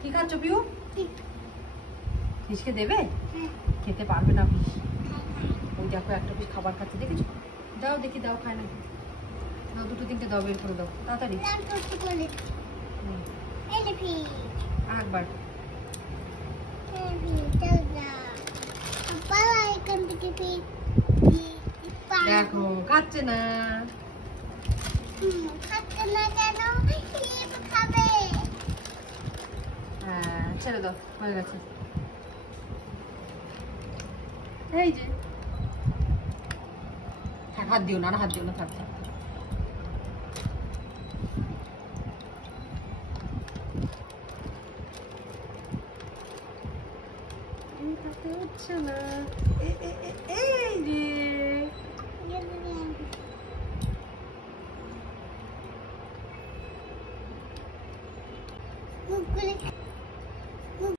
কি খাচ্ছ পিউ? ফিশকে দেবে? খেতে পারবে না ফিশ। ওই দেখো একটা পিস খাবার খাচ্ছে, দেখেছো? দাও দেখি, দাও, খায় না। দাও, দুটো তিনটে দাও, বের করে দাও তাড়াতাড়ি। আরেকবার। দেখো খাচ্ছে না। হ্যাঁ, ছেড়ে দাও, হয়ে গেছে। এই যে হাত দিও না, আর হাত দিও না, থাক। হচ্ছে না, এই যে